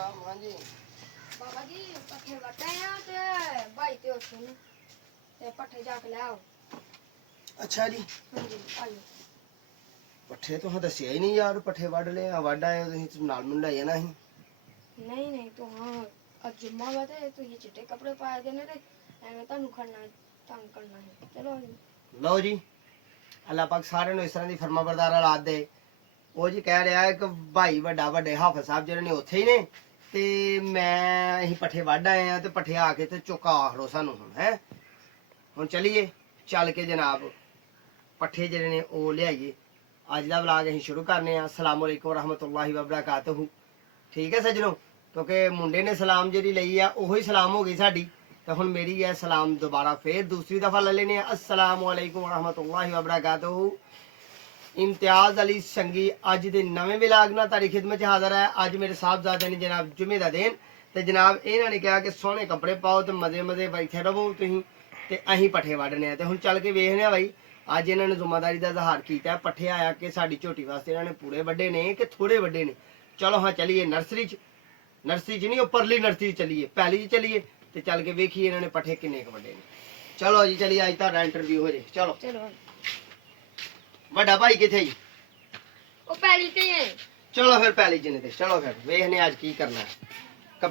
राम। हाँ जी बाबा जी पट्ठे वटे हैं ते भाई ते उठन ते पट्ठे जाके ले आओ। अच्छा जी। हाँ जी आलो। पट्ठे तो हाँ दसिया ही नहीं यार, पट्ठे वड ले वड आए तुसीं नाल मुंडा ही ना ही। नहीं तो हाँ आज जुम्मा वा ते तो ये चिट्टे कपड़े पाए देने ते एवें तानू खड़ना तंग करना है। चलो लो जी अल्लाह पाक सारे ਨੂੰ ਇਸ ਤਰ੍ਹਾਂ ਦੀ ਫਰਮਾਬਰਦਾਰ ਔਲਾਦ ਦੇ। ਉਹ ਜੀ ਕਹਿ ਰਿਹਾ ਹੈ ਕਿ ਭਾਈ ਵੱਡੇ ਹਾਫਿਜ਼ ਸਾਹਿਬ ਜਿਹੜੇ ਨੇ ਉੱਥੇ ਹੀ ਨੇ ਤੇ ਮੈਂ ਅਸੀਂ ਪੱਠੇ ਵੱਢ ਆਏ ਆ ਤੇ ਪੱਠੇ ਆ ਕੇ ਤੇ ਚੁੱਕਾ ਆਖੜੋ ਸਾਨੂੰ ਹੁਣ ਹੈ। ਹੁਣ ਚਲੀਏ ਚੱਲ ਕੇ ਜਨਾਬ ਪੱਠੇ ਜਿਹੜੇ ਨੇ ਉਹ ਲਿਆਈਏ। ਅੱਜ ਦਾ ਵਲੌਗ ਅਸੀਂ ਸ਼ੁਰੂ ਕਰਨੇ ਆ। ਅਸਲਾਮ ਅਲੈਕੁਮ ਰਹਿਮਤੁਲਾਹਿ व ਬਰਕਾਤਹੂ। ਠੀਕ ਹੈ ਸੱਜਣੋ, ਕਿਉਂਕਿ ਮੁੰਡੇ ਨੇ ਸਲਾਮ ਜਿਹੜੀ ਲਈ ਆ ਉਹੀ ਸਲਾਮ ਹੋ ਗਈ ਸਾਡੀ ਤੇ ਹੁਣ ਮੇਰੀ ਹੈ ਸਲਾਮ ਦੁਬਾਰਾ ਫੇਰ ਦੂਸਰੀ ਦਫਾ ਲੈ ਲੈਨੇ ਆ। ਅਸਲਾਮ ਅਲੈਕੁਮ ਰਹਿਮਤੁਲਾਹਿ व ਬਰਕਾਤਹੂ। इम्तियाज अली संगी अज के नवे विलाग में तारी खिदमत हाजिर है। अज मेरे साहबजादे ने जनाब जुमे का दिन तो जनाब इन्होंने कहा कि सोहने कपड़े पाओ तो मजे मजे बैठे रहो तुम तो अं पट्ठे वढ़ने तो हूँ चल के वेखने भाई अज इन्होंने जुम्मेदारी का इजहार किया। पट्ठे आया कि साड़ी झोटी वास्ते इन्होंने पूरे वड्डे ने कि थोड़े वड्डे ने। चलो हाँ चलिए नर्सरी च नहीं उपरली नर्सरी चलीए पहली च चलीए तो चल के वेखिए इन्होंने पट्ठे किन्ने क वड्डे ने। चलो जी चलिए अज तुहाडा इंटरव्यू हो जाए। चलो चलो बड़ा भाई किथे जी? ओ पहली ते है। चलो फिर पहली जने ते चलो फिर वेखने आज की करना है।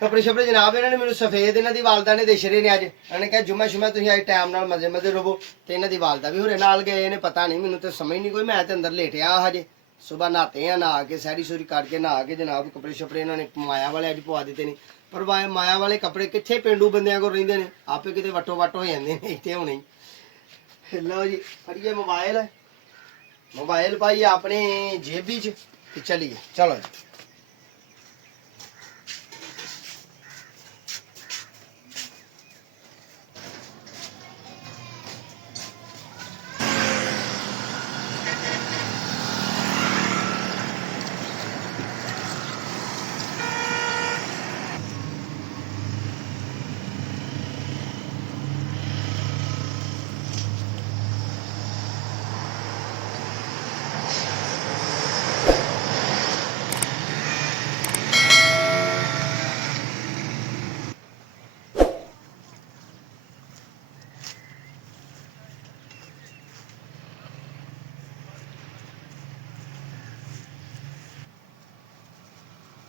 कपड़े शपड़े जनाब इन्होंने मैंने सफेद इन्हों की वालदा ने देश रहे ने। अज इन्होंने कहा जुम्मा शुमा तुम अज टाइम नाल मजे मजे रवो तो इन्हों की वालदा भी होरे नाल गए ने। पता नहीं मैंने तो समझ नहीं कोई, मैं तो अंदर लेटिया हजे सुबह नहाते हैं नहा के सैरी सूरी करके नहा के जनाब कपड़े शपड़े इन्होंने माया वाले अज पवा दिते ने। पर माया वाले कपड़े कितने पेंडू बंदियां को रहिंदे ने आपे किते वटो वट हो जांदे ने इत्थे होने ही। लो जी फड़िए मोबाइल पाइए अपने जेबी च चलिए। चलो जी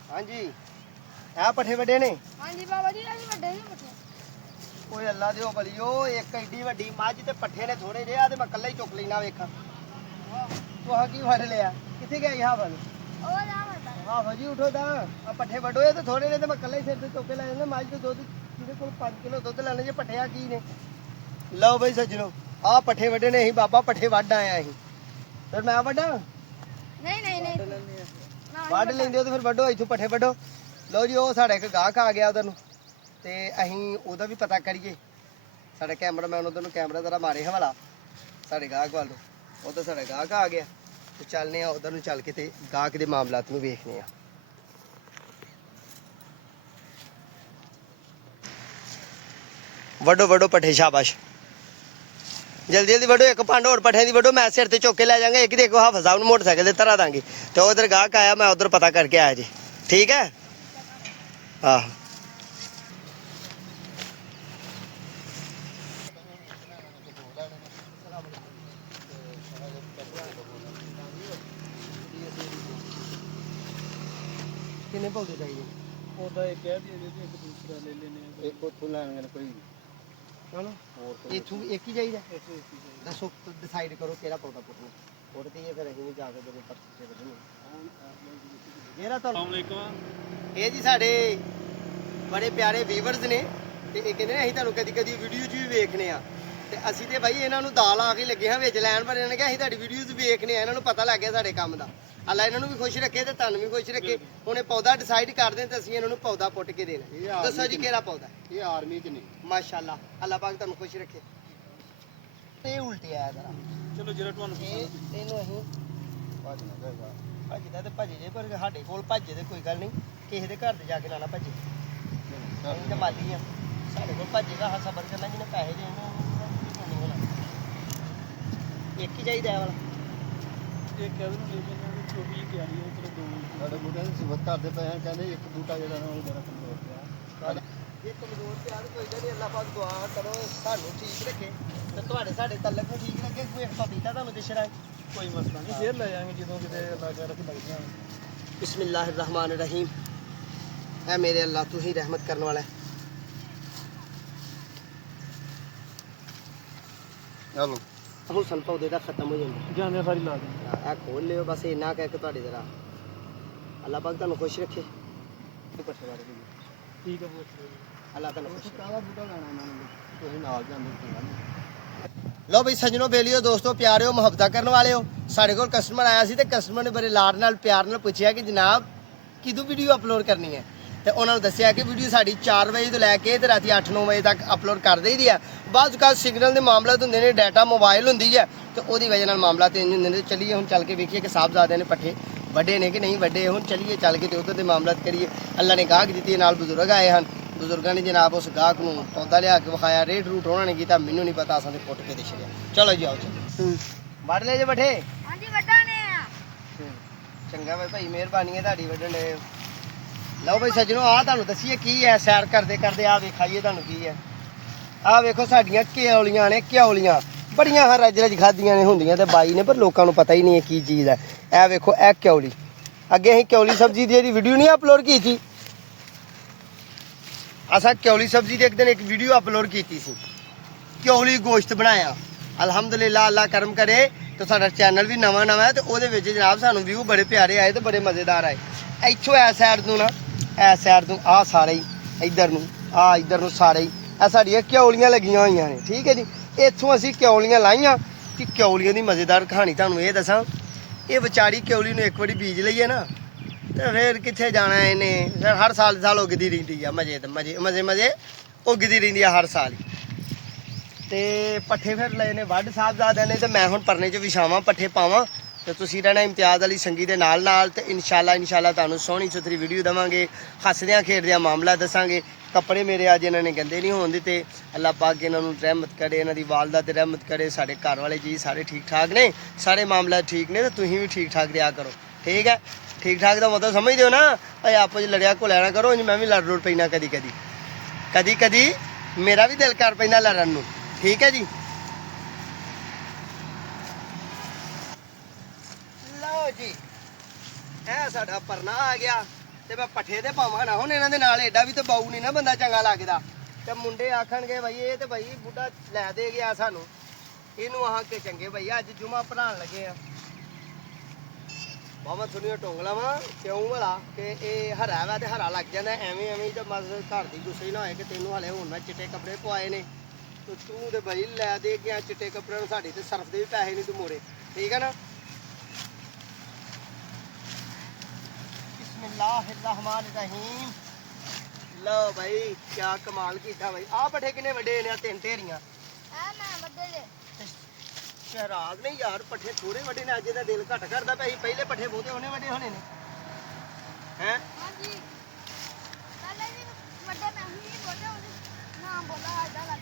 हाँ जी है पट्ठे वड्डे ने। हाँ जी बाबा जी अभी वड्डे ने पट्ठे। कोई अल्लाह दियो बलियो एक एडी वड्डी मझ ते पट्ठे ने थोड़े जिहा ते मैं कल्ला ही चुक लेना वेखा। तुहां की वड लिया किथे गई हाफिज? ओ जा मत हाफिज जी उठो दा पट्ठे वड्डो ते थोड़े ने ते मैं कल्ला ही सिर ते चुक के ले जाना। मझ ते दुध जिहदे कोल 5 किलो दुध लेने जे पट्ठिया की ने। लो बई सज्जनो आ पट्ठे वड्डे ने। अहीं बाबा पट्ठे वड आए अहीं फिर मैं वड्डा नहीं वड लेंदे हो तो फिर वड्डो इत्थों पट्ठे वड्डो। लो जी वो साढ़े एक गाहक आ गया उधर नूं ते अहीं ओहदा भी पता करिए। साढ़े कैमरामैन उधर नूं कैमरा जरा मारे हवाला साढ़े गाहक वाल नूं। उधर साढ़े गाहक आ गया तो चलने आ उधर नूं चल के ते गाहक दे मामलात नूं वेखने आ। वड्डो वड्डो पट्ठे शाबाश जल्दी जल्दी वड्डो। एक पंड होर पट्ठे दी वड्डो मैं सिर ते चुक के लै जांगा। एक देखो हाफिज साहब नूं मोटरसाइकिल ते धरा दांगे तो उधर गाहक आया मैं उधर पता करके आया जी। ठीक है आह किन्ने पौधे चाहिए? पौधा एक कह दिया एक दूसरा ले लेने एक उथों लैणगे कोई चलो इथों एक ही चाहिए। दसो डिसाइड करो केड़ा पौधा पुटना और ते फिर अहीं जाके तेरे पर्चे बदलने येरा तो। अस्सलाम वालेकुम। ये जी साडे बड़े प्यारे व्यूअर्स ने ते ये कहंदे ने अहीं तुहानू कदी कदी वीडियो च भी वेखने आ ते असीं ते भाई इन्हां नू दाल आ के लगे हां विच लैण पर इन्हां ने कहा असीं तुहाडी वीडियोज़ वेखने आ। इन्हां नू पता लग गया साडे काम दा। अल्लाह इन्हां नू भी खुश रखे ते तुहानू भी खुश रखे। हुण पौधा डिसाइड कर दें ते असीं इन्हां नू पौधा पुट के देना। दसो जी केड़ा पौधा? ये आर्मी च नहीं माशाअल्लाह अल्लाह पाक तुहानू खुश रखे। ते उल्टी आया जरा चलो जरा तुहानू ਇਹਨੂੰ ਅਸੀਂ ਭੱਜਦਾ ਤੇ ਭੱਜ ਜੇ ਪਰ ਸਾਡੇ ਕੋਲ ਭੱਜੇ ਤੇ ਕੋਈ ਗੱਲ ਨਹੀਂ ਕਿਸੇ ਦੇ ਘਰ ਦੇ ਜਾ ਕੇ ਲਾਣਾ ਭੱਜੇ। ਅਸੀਂ ਤਾਂ ਮਾਲੀ ਆ ਸਾਡੇ ਕੋਲ ਭੱਜੇਗਾ ਹਾਂ ਸਬਰ ਕਰਨਾ ਜਿਹਨੇ ਪੈਸੇ ਦੇਣੇ ਨਹੀਂ ਹੋਣਾ। ਇੱਕ ਹੀ ਚਾਹੀਦਾ ਇਹ ਵਾਲਾ एक कह दो ले लेने ਉਹੀ ਤਿਆਰੀ ਹੈ ਚਲੋ ਦੋ ਸਾਡੇ ਬੂਟਿਆਂ ਦੀ ਸਿਫਤ ਕਰਦੇ ਪਏ ਆ, ਕਹਿੰਦੇ ਇੱਕ ਬੂਟਾ ਜਿਹੜਾ ਨਾ ਉਹ ਬੜਾ ਕਮਜ਼ੋਰ ਪਿਆ। ਇਹ ਕਮਜ਼ੋਰ ਪਿਆਰ ਕੋਈ ਗੱਲ ਨਹੀਂ, ਅੱਲਾਹ ਪਾਕ ਦੁਆ ਕਰੋ ਸਾਨੂੰ ਠੀਕ ਰੱਖੇ ਤੇ ਤੁਹਾਡੇ ਸਾਡੇ ਤਲਕ ਨੂੰ ਠੀਕ ਰੱਖੇ। ਕੋਈ ਇੱਕ ਪਪੀਤਾ ਤੁਹਾਨੂੰ ਦਿਸ਼ੜਾ ਹੈ। ਕੋਈ ਮਸਲਾ ਨਹੀਂ, ਫੇਰ ਲੈ ਜਾਾਂਗੇ ਜਦੋਂ ਕਿਤੇ ਅੱਲਾਹ ਕਰੇ ਕਿ ਲੱਗ ਜਾਣ। ਬਿਸਮਿल्लाहिर्रहमानिर्रहीम। ਐ ਮੇਰੇ ਅੱਲਾਹ ਤੂੰ ਹੀ ਰਹਿਮਤ ਕਰਨ ਵਾਲਾ ਹੈ। ਚਲੋ ਹੁਣ ਸੰਪਾ ਦੇ ਦਾ ਖਤਮ ਹੋ ਜਾਂਦਾ। ਜਾਂਦੇ ਸਾਰੀ ਲਾ ਦੇ। ਇਹ ਖੋਲ ਲਿਓ ਬਸ, ਇੰਨਾ ਕਹਿ ਕੇ ਤੁਹਾਡੀ ਜਰਾ ਅੱਲਾਹ ਪਾਕ ਤੁਹਾਨੂੰ ਖੁਸ਼ ਰੱਖੇ। ਪੱਠੇ ਵਾਲੇ ਠੀਕ ਹੈ ਬਹੁਤ ਅੱਲਾਹ ਤੁਹਾਨੂੰ ਖੁਸ਼ ਰੱਖੇ। ਕਾਹਦਾ ਬੂਟਾ ਲੈਣਾ ਇਹਨਾਂ ਨੇ, ਤੁਸੀਂ ਨਾਲ ਜਾਂਦੇ ਚੰਗਾ ਨਹੀਂ। ਲਓ ਬਈ ਸੱਜਣੋ, ਬੇਲੀਓ, ਦੋਸਤੋ, ਪਿਆਰਿਓ, ਮੁਹੱਬਤਾਂ ਕਰਨ ਵਾਲਿਓ, ਸਾਡੇ ਕੋਲ ਕਸਟਮਰ ਆਇਆ ਸੀ ਤੇ ਕਸਟਮਰ ਨੇ ਬੜੇ ਲਾਡ ਨਾਲ ਪਿਆਰ ਨਾਲ ਪੁੱਛਿਆ ਕਿ ਜਨਾਬ ਕਿਦੋਂ ਵੀਡੀਓ ਅਪਲੋਡ ਕਰਨੀ ਹੈ। ਤੇ ਉਹਨਾਂ ਨੂੰ ਦੱਸਿਆ ਕਿ ਵੀਡੀਓ ਸਾਡੀ 4 ਵਜੇ ਤੋਂ ਲੈ ਕੇ ਤੇ ਰਾਤੀ 8-9 ਵਜੇ ਤੱਕ ਅਪਲੋਡ ਕਰ ਦੇਈਦੀ ਆ। ਬਾਅਦ ਕੱਲ ਸਿਗਨਲ ਦੇ ਮਾਮਲੇ ਹੁੰਦੇ ਨੇ, ਡਾਟਾ ਮੋਬਾਈਲ ਹੁੰਦੀ ਹੈ ਤੇ ਉਹਦੀ ਵਜ੍ਹਾ ਨਾਲ ਮਾਮਲਾ ਤੇ ਇੰਜ ਹੁੰਦੇ ਨੇ। ਚਲੀਏ ਹੁਣ ਚੱਲ ਕੇ ਵੇਖੀਏ ਕਿ ਸਾਹਿਬਜ਼ਾਦੇ ਨੇ ਪੱਠੇ ਵੱਡੇ ਨੇ ਕਿ ਨਹੀਂ ਵੱਡੇ। ਹੁਣ ਚਲੀਏ ਚੱਲ ਕੇ ਤੇ ਉਧਰ ਦੇ ਮਾਮਲਾਤ ਕਰੀਏ। ਅੱਲਾ ਨੇ ਗਾਹਕ ਦਿੱਤੀ, ਨਾਲ ਬਜ਼ੁਰਗ ਆਏ ਹਨ। ਬਜ਼ੁਰਗਾਂ ਨੇ ਜਨਾਬ ਉਸ ਗਾਹਕ ਨੂੰ ਪੌਦਾ ਲਿਆ ਕੇ ਵਿਖਾਇਆ। ਰੇਟ ਰੂਟ ਉਹਨਾਂ ਨੇ ਕੀਤਾ, ਮੈਨੂੰ ਨਹੀਂ ਪਤਾ, ਅਸਾਂ ਤੇ ਪੁੱਟ ਕੇ ਦੇ ਛੜਿਆ। ਚਲੋ ਜੀ ਆਓ ਚਲੋ ਵੱਢ ਲੈ ਜੇ ਪੱਠੇ। ਹਾਂਜੀ ਵੱਡਾਣੇ ਆ। ਚੰਗਾ ਬਈ ਭਾਈ, ਮਿਹਰਬਾਨੀ ਹੈ ਤੁਹਾਡੀ ਵੱਢਣ ਦੇ। ਲਓ ਬਈ ਸੱਜਣੋ, ਆਹ ਤੁਹਾਨੂੰ ਦੱਸੀਏ ਕੀ ਹੈ। ਸੈਰ ਕਰਦੇ ਕਰਦੇ ਆਹ ਵੇਖਾਈਏ ਤੁਹਾਨੂੰ ਕੀ ਹੈ। ਆਹ ਵੇਖੋ ਸਾਡੀਆਂ ਘਿਓਲੀਆਂ ਨੇ, ਘਿਓਲੀਆਂ ਬੜੀਆਂ ਹਾਂ ਰੱਜ ਰੱਜ ਖਾਦੀਆਂ ਨੇ ਹੁੰਦੀਆਂ ਤੇ ਬਾਈ ਨੇ, ਪਰ ਲੋਕਾਂ ਨੂੰ ਪਤਾ ਹੀ ਨਹੀਂ ਇਹ ਕੀ ਚੀਜ਼ ਹੈ। ਇਹ ਵੇਖੋ ਇਹ ਘਿਓਲੀ। ਅੱਗੇ ਅਸੀਂ ਘਿਓਲੀ ਸਬਜ਼ੀ ਦੀ ਜਿਹੜੀ ਵੀਡੀਓ ਨਹੀਂ ਅਪਲੋਡ ਕੀਤੀ, ਅਸਾਂ ਘਿਓਲੀ ਸਬਜ਼ੀ ਦੀ ਇੱਕ ਦਿਨ ਇੱਕ ਵੀਡੀਓ ਅਪਲੋਡ ਕੀਤੀ ਸੀ। ਘਿਓਲੀ ਗੋਸ਼ਤ ਬਣਾਇਆ। ਅਲਹਮਦੁਲਿਲਾ, ਅੱਲਾ ਕਰਮ ਕਰੇ ਤੇ ਸਾਡਾ ਚੈਨਲ ਵੀ ਨਵਾਂ ਹੈ ਤੇ ਉਹਦੇ ਵਿੱਚ ਜਨਾਬ ਸਾਨੂੰ ਵਿਊ ਬੜੇ ਪਿਆਰੇ ਆਏ ਤੇ ਬੜੇ ਮਜ਼ੇਦਾਰ ਆਏ। ਇੱਥੋਂ ਐ ਸਾਈਡ ਨੂੰ ਨਾ, ਐ ਸਾਈਡ ਤੋਂ ਆਹ ਸਾਰੇ ਹੀ ਇੱਧਰ ਨੂੰ, ਆਹ ਇੱਧਰ ਨੂੰ ਸਾਰੇ ਹੀ ਇਹ ਸਾਡੀਆਂ ਘਿਓਲੀਆਂ ਲੱਗੀਆਂ ਹੋਈਆਂ ਨੇ। ਠੀਕ ਹੈ ਜੀ, ਇੱਥੋਂ ਅਸੀਂ ਘਿਓਲੀਆਂ ਲਾਈਆਂ ਕਿ ਘਿਓਲੀਆਂ ਦੀ ਮਜ਼ੇਦਾਰ ਕਹਾਣੀ ਤੁਹਾਨੂੰ ਇਹ ਦੱਸਾਂ। ਇਹ ਵਿਚਾਰੀ ਘਿਓਲੀ ਨੂੰ ਇੱਕ ਵਾਰੀ ਬੀਜ ਲਈਏ ਨਾ ਤੇ ਫਿਰ ਕਿੱਥੇ ਜਾਣਾ ਇਹਨੇ। ਫਿਰ ਹਰ ਸਾਲ ਉੱਗਦੀ ਰਹਿੰਦੀ ਆ, ਮਜ਼ੇ ਤੇ ਮਜ਼ੇ ਉੱਗਦੀ ਰਹਿੰਦੀ ਆ ਹਰ ਸਾਲ ਹੀ। ਤੇ ਪੱਠੇ ਫਿਰ ਲਏ ਨੇ ਵੱਢ ਸਾਹਿਬਜ਼ਾਦਿਆਂ ਨੇ ਤੇ ਮੈਂ ਹੁਣ ਪਰਨੇ 'ਚ ਵਿਛਾਵਾਂ, ਪੱਠੇ ਪਾਵਾਂ ਤੇ ਤੁਸੀਂ ਰਹਿਣਾ ਇਮਤਿਆਜ਼ ਅਲੀ ਸੰਗੀ ਦੇ ਨਾਲ ਤੇ ਇਨਸ਼ਾਅੱਲਾ ਤੁਹਾਨੂੰ ਸੋਹਣੀ ਸੁਥਰੀ ਵੀਡੀਓ ਦੇਵਾਂਗੇ। ਹੱਸਦਿਆਂ ਖੇਡਦਿਆਂ ਮਾਮਲਾ ਦੱਸਾਂਗੇ। ਕੱਪੜੇ ਮੇਰੇ ਅੱਜ ਇਹਨਾਂ ਨੇ ਗੰਦੇ ਨਹੀਂ ਹੋਣ ਦਿੱਤੇ। ਅੱਲਾਹ ਪਾਕ ਇਹਨਾਂ ਨੂੰ ਰਹਿਮਤ ਕਰੇ, ਇਹਨਾਂ ਦੀ ਵਾਲਦਾ ਤੇ ਰਹਿਮਤ ਕਰੇ। ਸਾਡੇ ਘਰ ਵਾਲੇ ਜੀ ਸਾਰੇ ਠੀਕ ਠਾਕ ਨੇ, ਸਾਰੇ ਮਾਮਲਾ ਠੀਕ ਨੇ ਤੇ ਤੁਸੀਂ ਵੀ ਠੀਕ ਠਾਕ ਰਿਹਾ ਕਰੋ। ਠੀਕ ਹੈ, ਠੀਕ ਠਾਕ ਦਾ ਮਤਲਬ ਸਮਝਦੇ ਹੋ ਨਾ। ਭਾਈ ਆਪਸ 'ਚ ਲੜਿਆ ਕੋ ਲੈਣਾ ਕਰੋ। ਮੈਂ ਵੀ ਲੜ ਰੁੜ ਪੈਣਾ ਕਦੀ ਮੇਰਾ ਵੀ ਦਿਲ ਕਰ ਪੈਂਦਾ ਲੜਨ ਨੂੰ। ਠੀਕ ਹੈ ਜੀ। ਲਓ ਜੀ, ਇਹ ਸਾਡਾ ਪਰਨਾ ਆ ਗਿਆ ਤੇ ਮੈਂ ਪੱਠੇ ਤੇ ਪਾਵਾਂ ਨਾ ਹੁਣ ਇਹਨਾਂ ਦੇ ਨਾਲ। ਐਡਾ ਵੀ ਤੇ ਬਾਊ ਨਹੀਂ ਨਾ ਬੰਦਾ ਚੰਗਾ ਲੱਗਦਾ। ਤੇ ਮੁੰਡੇ ਆਖਣਗੇ ਭਾਈ ਇਹ ਤੇ ਭਾਈ ਬੁੱਢਾ ਲੈ ਦੇ ਗਿਆ ਸਾਨੂੰ, ਇਹਨੂੰ ਆਹ ਕੇ ਚੰਗੇ ਭਾਈ ਅੱਜ ਜੁਮਾ ਪੜਾਉਣ ਲੱਗੇ ਆ। ਬਾਵਾ ਥੋੜੀਆਂ ਟੋਂਗਲਾ ਵਾ ਕਿਉਂ ਭਲਾ ਕਿ ਇਹ ਹਰਾ ਵਾ ਤੇ ਹਰਾ ਲੱਗ ਜਾਂਦਾ ਐਵੇਂ ਤੇ ਮਤਲਬ ਘਰ ਦੀ ਗੁੱਸੇ ਨਾ ਹੋਏ ਕਿ ਤੈਨੂੰ ਹਲੇ ਹੁਣ ਮੈਂ ਚਿੱਟੇ ਕੱਪੜੇ ਪਵਾਏ ਨੇ ਤੇ ਤੂੰ ਤੇ ਭਾਈ ਲੈ ਦੇ ਗਿਆ ਚਿੱਟੇ ਕੱਪੜਿਆਂ ਨੂੰ। ਸਾਡੇ ਤੇ ਸਰਫ ਦੇ ਵੀ ਪੈਸੇ ਨਹੀਂ ਤੂੰ ਮੋੜੇ। ਠੀਕ ਹੈ ਨਾ। ਬਿਸਮਿल्लाहिर्रहमानिर्रहीम। ਲਓ ਭਾਈ ਕਿਆ ਕਮਾਲ ਕੀਤਾ ਭਾਈ। ਆਹ ਪੱਠੇ ਕਿੰਨੇ ਵੱਡੇ ਨੇ, 3 ਢੇਰੀਆਂ। ਆ ਮੈਂ ਵੱਡੇ ਦੇ। ਸ਼ਹਿਰਾਜ਼ ਨਹੀਂ ਯਾਰ, ਪੱਠੇ ਥੋੜੇ ਵੱਡੇ ਨੇ। ਅੱਜ ਦਾ ਦਿਲ ਘੱਟ ਕਰਦਾ ਪਿਆ ਸੀ। ਪਹਿਲੇ ਪੱਠੇ ਬਹੁਤੇ ਹੋਣੇ ਵੱਡੇ ਹੋਣੇ ਨੇ ਹੈ। ਹਾਂਜੀ ਪਹਿਲੇ ਵੀ ਵੱਡੇ ਮੈਂ ਹੀ ਬੋਲੇ ਉਹਦੇ ਨਾਮ ਬੋਲਾ ਆਜਾ ਲੱਗ।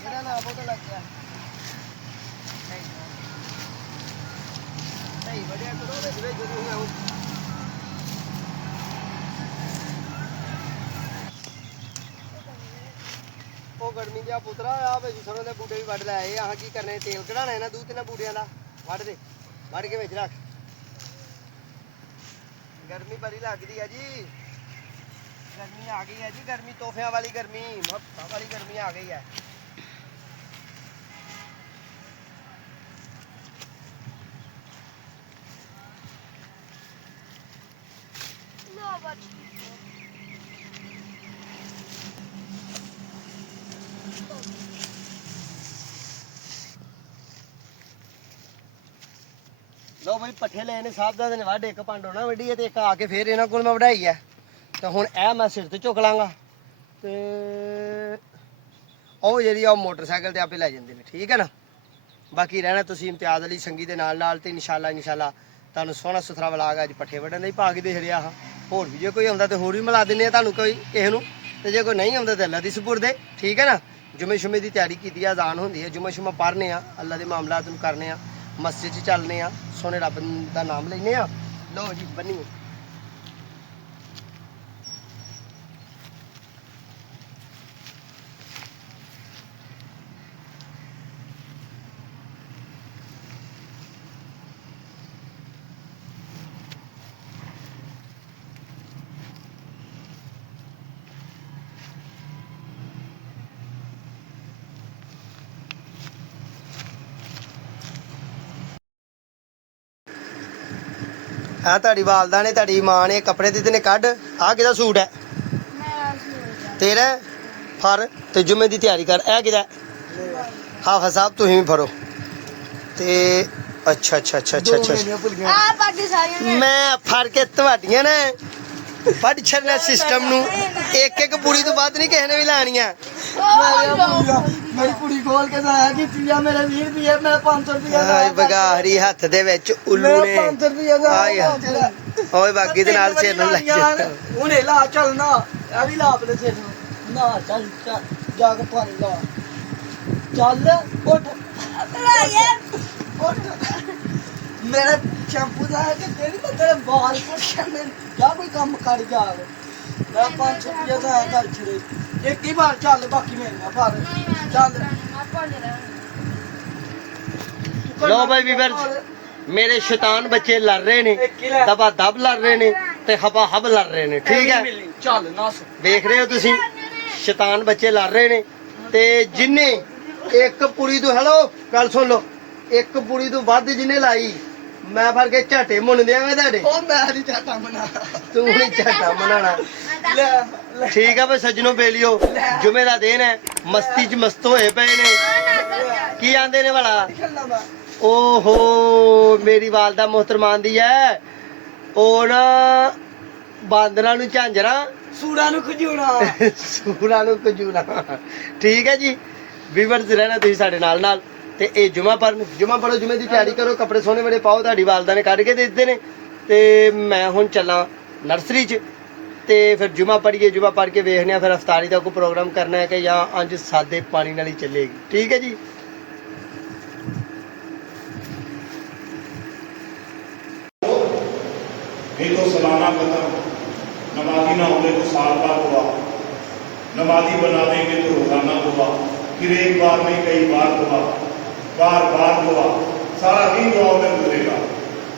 ਕਿਹੜਾ ਨਾਮ ਉਹਦਾ ਲੱਗ ਗਿਆ? ਨਹੀਂ ਵੱਡਿਆ ਕਰੋ ਦੇ ਜਿਹੜੇ ਜਦੋਂ ਮੈਂ ਉਹ ਗਰਮੀ ਜਿਹਾ ਪੁੱਤਰਾ ਆ ਵੇ ਸਰੋਂ ਦੇ ਬੂਟੇ ਵੀ ਵੱਢ ਲੈ ਆਏ। ਆਹ ਕੀ ਕਰਨੇ, ਤੇਲ ਕਢਾਣਾ ਇਹਨਾਂ 2-3 ਬੂਟਿਆਂ ਦਾ। ਵੱਢ ਦੇ, ਵੱਢ ਕੇ ਵਿੱਚ ਰੱਖ। ਗਰਮੀ ਬੜੀ ਲੱਗਦੀ ਆ ਜੀ, ਗਰਮੀ ਆ ਗਈ ਹੈ ਜੀ। ਗਰਮੀ ਤੋਹਫਿਆਂ ਵਾਲੀ ਗਰਮੀ, ਮੁਹੱਬਤਾਂ ਵਾਲੀ ਗਰਮੀ ਆ ਗਈ ਹੈ। ਲੋ ਬੱਚ ਲਓ ਬਈ ਪੱਠੇ ਲਏ ਨੇ ਸਾਹਿਬਜ਼ਾਦੇ ਨੇ ਵੱਢ। ਇੱਕ ਪੰਡ ਹੋਣਾ ਵੱਢੀ ਹੈ ਤੇ ਇੱਕ ਆ ਕੇ ਫੇਰ ਇਹਨਾਂ ਕੋਲ ਮੈਂ ਵਢਾਈ ਹੈ। ਤੇ ਹੁਣ ਇਹ ਮੈਂ ਸਿਰ ਤੇ ਚੁੱਕ ਲਾਂਗਾ ਤੇ ਉਹ ਜਿਹੜੀ ਆ ਉਹ ਮੋਟਰਸਾਈਕਲ ਤੇ ਆਪੇ ਲੈ ਜਾਂਦੇ ਨੇ। ਠੀਕ ਹੈ ਨਾ। ਬਾਕੀ ਰਹਿਣਾ ਤੁਸੀਂ ਇਮਤਿਆਜ਼ ਅਲੀ ਸੰਗੀ ਦੇ ਨਾਲ ਤੇ ਇਨਸ਼ਾਅੱਲਾ ਤੁਹਾਨੂੰ ਸੋਹਣਾ ਸੁਥਰਾ ਵਲਾਗ ਅੱਜ ਪੱਠੇ ਵੱਢਣ ਦਾ ਹੀ ਪਾ ਕੇ ਦੇ ਰਿਹਾ। ਹੋਰ ਵੀ ਜੇ ਕੋਈ ਆਉਂਦਾ ਤੇ ਹੋਰ ਵੀ ਮਿਲਾ ਦਿੰਦੇ ਆ ਤੁਹਾਨੂੰ ਕੋਈ ਕਿਸੇ ਨੂੰ, ਤੇ ਜੇ ਕੋਈ ਨਹੀਂ ਆਉਂਦਾ ਤੇ ਅੱਲਾ ਦੀ ਸਪੁਰਦ। ਠੀਕ ਹੈ ਨਾ। ਜੁਮੇ ਸ਼ੁਮੇ ਦੀ ਤਿਆਰੀ ਕੀਤੀ ਆ, ਅਜ਼ਾਨ ਹੁੰਦੀ ਹੈ, ਜੁਮਾ ਸ਼ੁਮਾ ਪੜ੍ਹਨੇ ਆ, ਅੱਲਾ ਦੇ ਮਾਮਲਾਤ ਨੂੰ ਕਰਨੇ ਆ। ਮਸਜਿਦ 'ਚ ਚੱਲਨੇ ਆ, ਸੋਹਣੇ ਰੱਬ ਦਾ ਨਾਮ ਲੈਨੇ ਆ। ਲਓ ਜੀ ਬੰਨੀਏ। ਆ ਤੁਹਾਡੀ ਵਾਲਦਾ ਨੇ, ਤੁਹਾਡੀ ਮਾਂ ਨੇ ਕੱਪੜੇ ਦਿੱਤੇ ਨੇ, ਕੱਢ। ਆ ਕਿਹਦਾ ਸੂਟ ਹੈ? ਮੈਂ ਉਸ ਤੇਰਾ ਹੈ? ਫੜ ਤੇ ਜੁਮੇ ਦੀ ਤਿਆਰੀ ਕਰ। ਇਹ ਕਿਹਦਾ? ਹਾਫਿਜ਼ ਸਾਹਿਬ ਤੁਸੀਂ ਵੀ ਫੜੋ। ਤੇ ਅੱਛਾ ਅੱਛਾ ਅੱਛਾ ਅੱਛਾ ਅੱਛਾ ਆ ਬਾਕੀ ਸਾਰੀਆਂ ਨੇ ਮੈਂ ਫੜ ਕੇ ਤੁਹਾਡੀਆਂ ਨੇ ਵੱਢ ਛੱਡਣਾ ਸਿਸਟਮ ਨੂੰ। ਇੱਕ ਇੱਕ ਪੂਰੀ ਤੋਂ ਵੱਧ ਨਹੀਂ ਕਿਸੇ ਨੇ ਵੀ ਲੈਣੀਆਂ। ਮੇਰੀ ਕੁੜੀ ਖੋਲ ਕੇ ਲਾਇਆ ਕਿ ਪੀਆ ਮੇਰੇ 20 ਰੁਪਏ ਮੈਂ 500 ਰੁਪਏ ਹਾਏ ਬਗਾੜੀ ਹੱਥ ਦੇ ਵਿੱਚ ਉੱਲੂ ਨੇ। 500 ਰੁਪਏ ਦਾ ਆਏ ਓਏ ਬਾਕੀ ਦੇ ਨਾਲ ਸਿਰ ਨੂੰ ਲੱਗ ਜਾ। ਉਹਨੇ ਲਾ ਚੱਲਣਾ ਇਹ ਵੀ ਲਾ ਆਪਣੇ ਸਿਰ ਨੂੰ ਨਾ ਚੱਲ ਜਾ ਕੇ ਪਾਣੀ ਲਾ ਚੱਲ ਉੱਠ ਉੱਠ ਮੇਰਾ ਸ਼ੈਂਪੂ ਦਾ ਹੈ ਕਿ ਤੇਰੀ ਤਾਂ ਤੇਰੇ ਵਾਲ ਪੁੱਛਣ ਨੇ ਜਾ ਕੋਈ ਕੰਮ ਕਰ ਜਾ ਮੈਂ 500 ਰੁਪਏ ਦਾ ਹੈ ਘਰ ਛੜੇ ਇੱਕ ਹੀ ਵਾਰ ਚੱਲ ਬਾਕੀ ਮੇਰੀਆਂ ਭਰ ਚੱਲ ਲੋ ਭਾਈ ਵੀਵਰਸ, ਮੇਰੇ ਸ਼ੈਤਾਨ ਬੱਚੇ ਲੜ ਰਹੇ ਨੇ, ਦਬਾ ਦਬ ਲੜ ਰਹੇ ਨੇ ਤੇ ਹਵਾ ਹਬ ਲੜ ਰਹੇ ਨੇ। ਠੀਕ ਹੈ, ਚੱਲ ਨਸ ਦੇਖ ਰਹੇ ਹੋ ਤੁਸੀਂ, ਸ਼ੈਤਾਨ ਬੱਚੇ ਲੜ ਰਹੇ ਨੇ। ਤੇ ਜਿੰਨੇ ਇੱਕ ਪੁੜੀ ਤੋਂ, ਹੈਲੋ ਗੱਲ ਸੁਣ ਲਓ, ਇੱਕ ਪੁੜੀ ਤੋਂ ਵੱਧ ਜਿਹਨੇ ਲਾਈ ਮੈਂ ਫੜ ਕੇ ਝਾਟੇ ਮੁੰਨ ਦਿਆਂਗਾ ਤੁਹਾਡੇ। ਉਹ ਮੈਂ ਨਹੀਂ ਚਾਹਤਾ ਬਣਾ ਤੂੰ ਨਹੀਂ ਝਾਟਾ ਬਣਾਣਾ। ਲੈ ਠੀਕ ਆ ਬਈ ਸੱਜਣੋ ਬੇਲੀਓ, ਜੁਮੇ ਦਾ ਦਿਨ ਹੈ, ਮਸਤੀ 'ਚ ਮਸਤ ਹੋਏ ਪਏ ਨੇ। ਕੀ ਆਂਦੇ ਨੇ ਭਲਾ? ਓਹੋ ਮੇਰੀ ਵਾਲਦਾ ਮੁਹਤਰਮਾਨ ਦੀ ਹੈ, ਉਹ ਨਾ ਬਾਂਦਰਾਂ ਨੂੰ ਝਾਂਜਰਾਂ, ਸੂਰਾਂ ਨੂੰ ਖਜੂਣਾ ਸੂਰਾਂ ਨੂੰ ਕਜੂਣਾ। ਠੀਕ ਹੈ ਜੀ, ਵੀਵਰਸ ਰਹਿਣਾ ਤੁਸੀਂ ਸਾਡੇ ਨਾਲ ਨਾਲ। ਤੇ ਇਹ ਜੁਮਾ ਪੜ੍ਹੋ, ਜੁਮੇ ਦੀ ਤਿਆਰੀ ਕਰੋ, ਕੱਪੜੇ ਸੋਹਣੇ ਬੜੇ ਪਾਓ, ਤੁਹਾਡੀ ਵਾਲਦਾ ਨੇ ਕੱਢ ਕੇ ਦੇ ਦਿੱਤੇ ਨੇ। ਤੇ ਮੈਂ ਹੁਣ ਚੱਲਾਂ ਨਰਸਰੀ 'ਚ ਤੇ ਫਿਰ ਜੁਮਾ ਪੜ੍ਹੀਏ, ਜੁਮਾ ਪੜ੍ਹ ਕੇ ਵੇਖਦੇ ਆ ਫਿਰ ਅਫਤਾਰੀ ਦਾ ਕੋਈ ਪ੍ਰੋਗਰਾਮ ਕਰਨਾ ਹੈ ਕਿ ਜਾਂ ਅੱਜ ਸਾਦੇ ਪਾਣੀ ਨਾਲ ਹੀ ਚੱਲੇਗੀ। ਠੀਕ ਹੈ ਜੀ। नहीं तो सालाना खत्म, नमाजी ना होंगे तो साल बाद हुआ, नमाजी बना देंगे तो रोजाना हुआ, फिर एक बार नहीं कई बार हुआ, बार बार हुआ, सारा दिन दुआओं में गुजरेगा,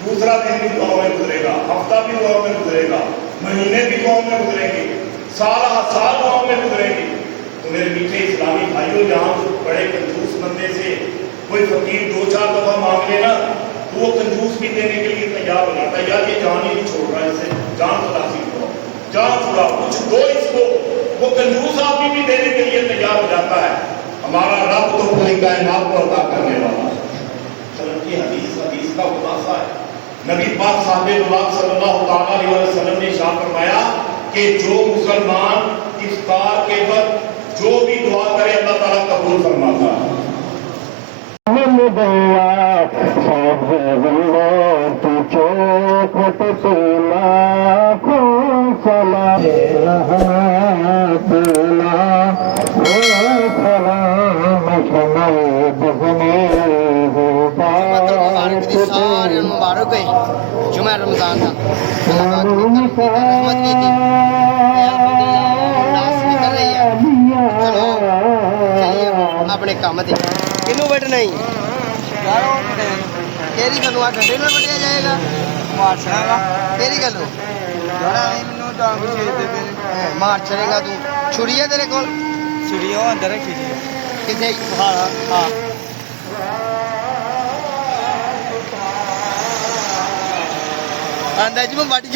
दूसरा दिन भी दुआओं में गुजरेगा, हफ्ता भी दुआओं में गुजरेगा, महीने भी दुआओं में गुजरेंगे, साल दुआओं में गुजरेंगे। तो मेरे मीठे इस्लामी भाइयों, जहाँ बड़े कंजूस बंदे से कोई फकीर 2-4 दफा मांग लेना तो वो कंजूस भी देने के लिए तैयार हो जाता है। यार ये जान ही नहीं छोड़ रहा, इसे जान तलाशी करो, जान छुड़ा, कुछ दो इसको। वो कंजूस आदमी भी देने के लिए तैयार हो जाता है। हमारा रब तो पूरी कायनात को अता करने वाला। चलन की हदीस का खुलासा है। नबी पाक सल्लल्लाहु अलैहि वसल्लम ने इरशाद फरमाया कि जो मुसलमान इफ्तार के वक्त जो भी दुआ करे अल्लाह ताला कबूल फरमाता है। सारे मुबारक है जुमा रमजान का। अल्लाह पाक ने रहमत की थी, निकल रही है। चलो चलिए अपने काम ते। किनू वट नहीं केरी गलो आ डंडे ਨਾਲ ਵਟਿਆ ਜਾਏਗਾ ਮਾਰ ਛੜੇਗਾ। केरी गलो ਯਾਰਾ ਮੈਨੂੰ ਡਾਂਗ ਛੇੜ ਦੇ ਮੇਰੇ ਮਾਰ ਛੜੇਗਾ ਤੂੰ। ਛੁਰੀ ਹੈ ਤੇਰੇ ਕੋਲ? ਛੁਰੀ ਉਹ ਅੰਦਰ ਰੱਖੀ ਜੀ ਕਿੱਥੇ? ਹਾਂ ਆਂਦਾ ਜੀ ਮੈਂ ਵੱਢ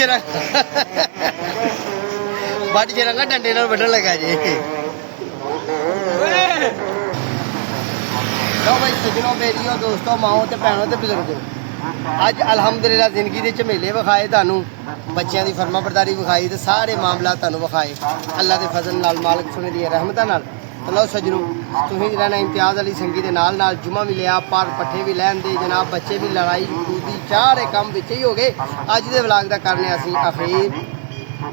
ਜਰਾ ਡੰਡੇ ਨਾਲ ਵੱਢਣ ਲੱਗਾ ਜੀ। ਲਓ ਭਾਈ ਸੱਜਣੋ ਮੇਰੀਓ ਦੋਸਤੋ ਮਾਓ ਤੇ ਭੈਣੋ ਤੇ ਬਜ਼ੁਰਗੋ, ਅੱਜ ਅਲਹਮਦੁਲਿਲਾ ਜ਼ਿੰਦਗੀ ਦੇ ਝਮੇਲੇ ਵਿਖਾਏ ਤੁਹਾਨੂੰ, ਬੱਚਿਆਂ ਦੀ ਫਰਮਾਬਰਦਾਰੀ ਵਿਖਾਈ ਤੇ ਸਾਰੇ ਮਾਮਲਾ ਤੁਹਾਨੂੰ ਵਿਖਾਏ ਅੱਲਾ ਦੇ ਫਜ਼ਲ ਨਾਲ, ਮਾਲਕ ਸੁਣੇ ਦੀ ਰਹਿਮਤਾਂ ਨਾਲ। ਲਓ ਸੱਜਣੋ ਤੁਸੀਂ ਰਹਿਣਾ ਇਮਤਿਆਜ਼ ਵਾਲੀ ਸੰਗੀ ਦੇ ਨਾਲ ਨਾਲ ਜੁਮਾ ਵੀ ਲਿਆ, ਪਰ ਪੱਠੇ ਵੀ ਲੈਣ ਦੇ ਜਨਾਬ, ਬੱਚੇ ਵੀ ਲੜਾਈ ਕੂਦੀ ਚਾਰੇ ਕੰਮ ਵਿੱਚ ਹੀ ਹੋ ਗਏ। ਅੱਜ ਦੇ ਵਲਾਗ ਦਾ ਕਰਨੇ ਅਸੀਂ ਅਖੀਰ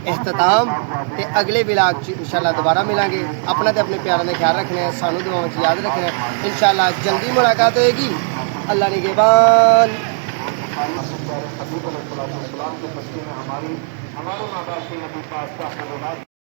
ਇਖਤਤਾਮ ਤੇ ਅਗਲੇ ਵਲਾਗ 'ਚ ਇਨਸ਼ਾਅੱਲਾ ਦੁਬਾਰਾ ਮਿਲਾਂਗੇ। ਆਪਣਾ ਤੇ ਆਪਣੇ ਪਿਆਰਾਂ ਦਾ ਖਿਆਲ ਰੱਖਣਾ ਹੈ, ਸਾਨੂੰ ਦੁਆਵਾਂ 'ਚ ਯਾਦ ਰੱਖਣਾ ਹੈ। ਇਨਸ਼ਾਅੱਲਾ ਜਲਦੀ ਮੁਲਾਕਾਤ ਹੋਏਗੀ। اللہ نگہبان. ہمارے ناباشی نبی پاک کا